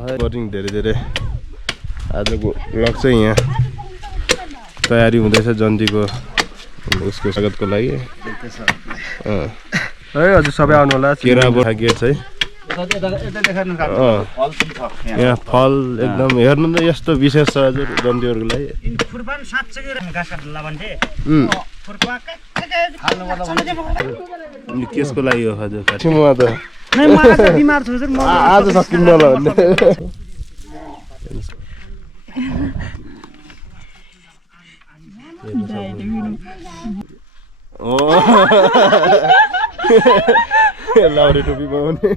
boating धेरै आजको blog चाहिँ यहाँ तयारी हुँदैछ जन्तीको उसको स्वागतको लागि है हजुर सबै आउनु होला केराबोटा गेट चाहिँ यहाँ फल एकदम हेर्नु त यस्तो विशेष छ हजुर जन्तीहरूको लागि केसको लागि हो हजुर त बिमार छु आज सकिन्न होला भन्ने लाउरे टोपी पाउने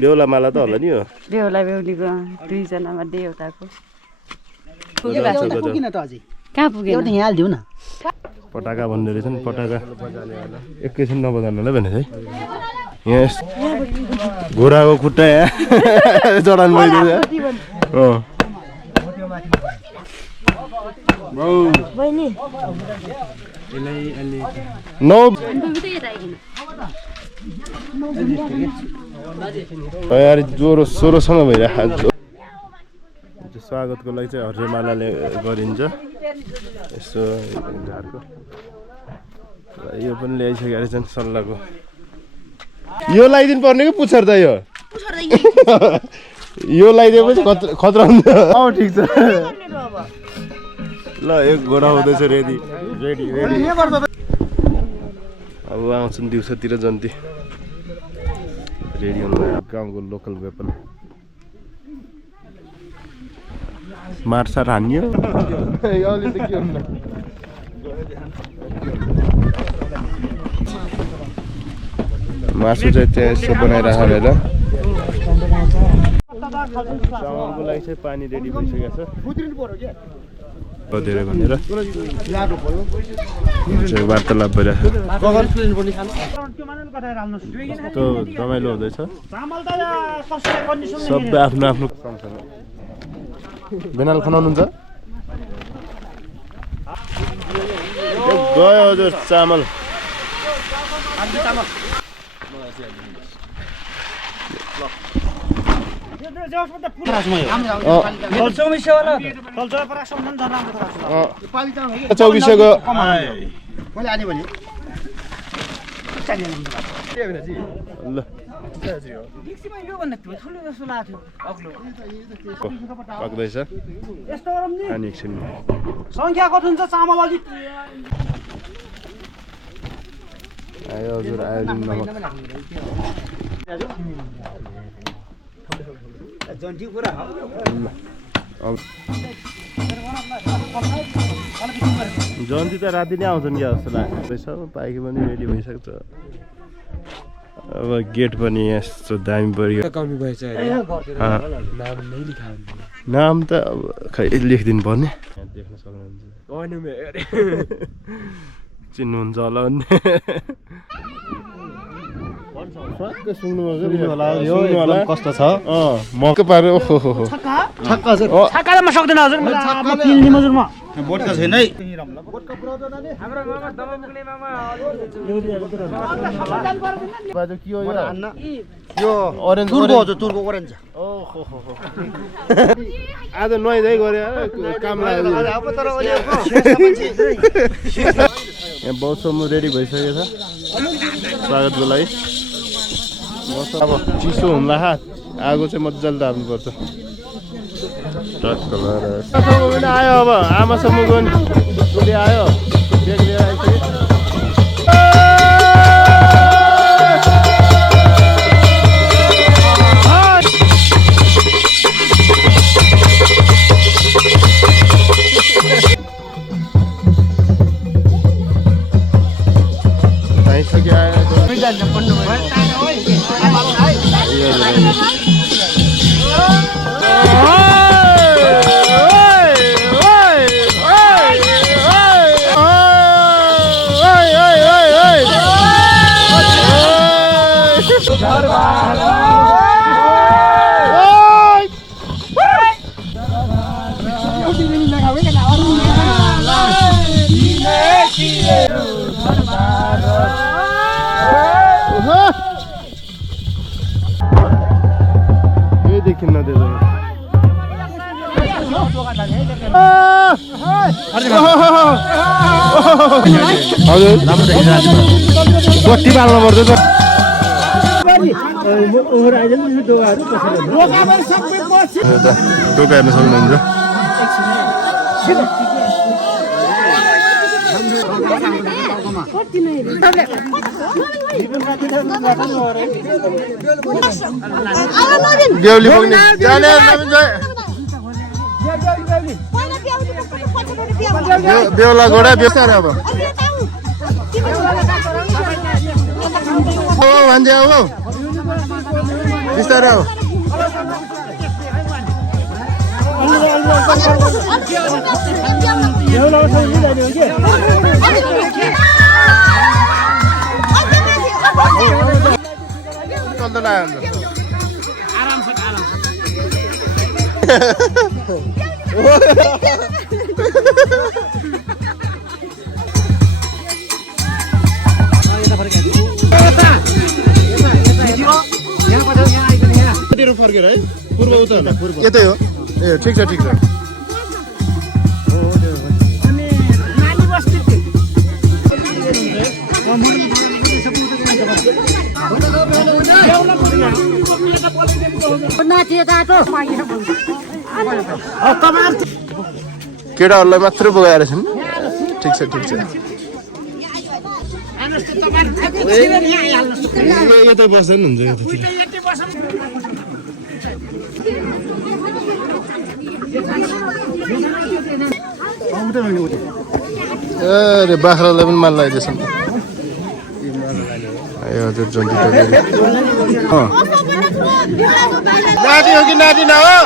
देउला माला त होला नि हो देउला बेहुलीको दुईजनामा देउताको कहाँ पुग्यो एउटा यहाँ हालिदिउ न पटाका भन्ने रहेछ नि पटाका एकैछिन नबजाउनु होला भने है यहाँ घोडाको खुट्टा यहाँ जडान भइदिन्छ तयारी जोरो सोरोसँग भइरहेको स्वागतको लागि चाहिँ हर्जेमालाले गरिन्छ यसो झारको यो पनि ल्याइसकेको रहेछ सल्लाहको यो लगाइदिनु पर्ने कि पुच्छर त यो लगाइदिएपछि खतरा हुन्छ ठिक छ ल एक घोडा हुँदैछ रेडी अब आउँछन् दिउँसोतिर जन्ती रेडी हुनु गाउँको लोकल वेपन मार्छार हान्यो मासु चाहिँ त्यहाँ यसो बनाइराखेर चामलको लागि चाहिँ पानी रेडी भइसकेको छ धेरै भनेर वार्तालाप भइरहेको रमाइलो हुँदैछ सबै आफ्नो आफ्नो बेनाल खनाउनुहुन्छ गयो हजुर चामल चौबिसको ल पक्दैछ अनि एकछिन संख्या कति हुन्छ चामल अलि आयो हजुर आयो नमक जन्ती कुरा जन्ती त राति नै आउँछन् क्या जस्तो लाग्दैछ पाइके पनि रेडी भइसक्छ अब गेट पनि यस्तो दामी पऱ्यो नाम त अब खै लेखिदिनु पर्ने देख्न सक्नुहुन्छ चिन्नुहुन्छ होला भन्ने कस्तो छ मकै पारे ओहो छक्कामा सक्दैन हजुर पिल्ने मजुर म बोटका छैन है बाजु के हो यो ओरेन्ज तुर्को हजुर तुर्को ओरेन्ज ओहो आज नुहाइधुवाइ गरे काम लाग्यो अब तर यहाँ बहुसम्म रेडी भइसकेको छ स्वागतको लागि अब चिसो हुँला आगो चाहिँ मजाले ताप्नुपर्छ आयो अब आमासम्म गोली आयो बेग लिएर आइसक्यो किन्न दियो हजुर बत्ती बाल्नु पर्छ त टोका हेर्न सक्नुहुन्छ बेहुली पुग्ने जाने बेहुला घोडा बेसारे अब ओ भन्छ अब बिस्तारै अब चल्दै लाग्यो फर्केर है पूर्व उत्तर यतै हो ए ठिक छ ठिक छ केटाहरूलाई मात्रै बोगाएर छन् ठिक छ यतै बस्दैन हुन्छ अरे बाख्रालाई पनि माल लगाइदिएछन् ए हजुर जन्ती नाति हो कि नाति न हो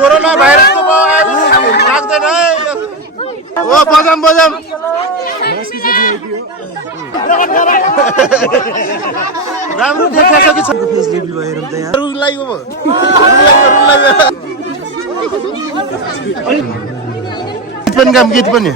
कोरोना भाइरसको लाग्दैन है ओ बजाम राम्रो देखाछ कि पनि काम गीत पनि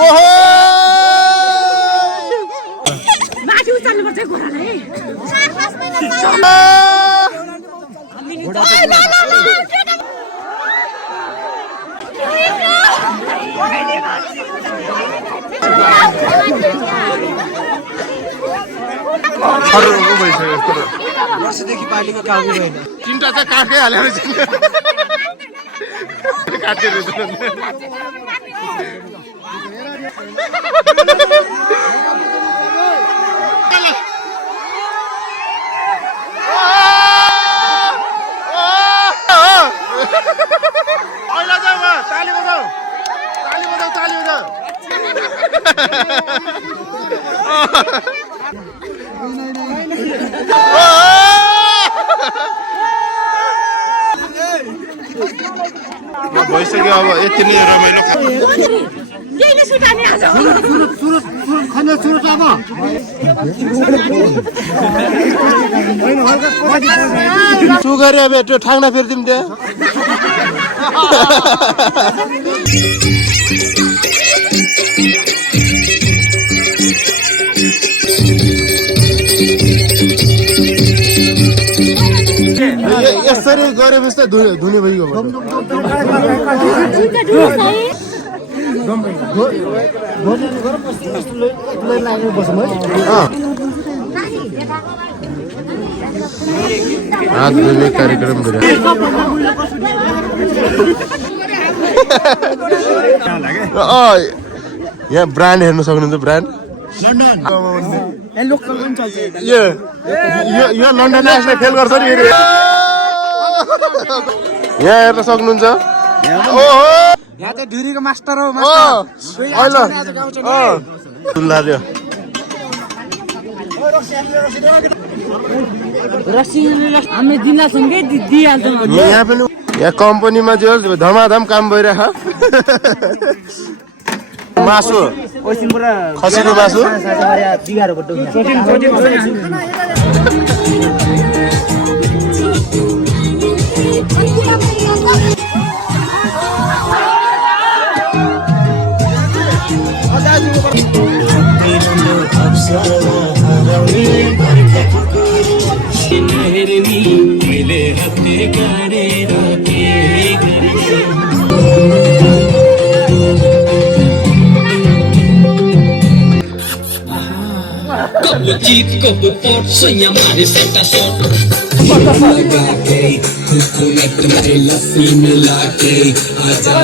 ओहो माथि उचाल्नु पर्छ घोडालाई वर्षदेखि पार्टीको काम भएन तिनवटा चाहिँ काठकै हालेर ताली बजाऊ भइसक्यो अब यति नै रमाइलो सुगरे अब त्यो ठाङ्ना फेरिदिउँ त्यहाँ यसरी गरेपछि त धुने भइगयो कार्यक्रम यहाँ ब्रान्ड हेर्न सक्नुहुन्छ ब्रान्ड यो लन्डन नेसनल फेल गर्छ नि यहाँ हेर्न सक्नुहुन्छ यहाँ त ढिरीको मास्टर हो मास्टर हामी दिनसँगै दिइहाल्छौँ यहाँ पनि यहाँ कम्पनीमा जो धमाधम काम भइरहेको मासु खसीको मासु Jeep kau port senyum manis serta shot लगा के coconut में लस्सी मिला के आजा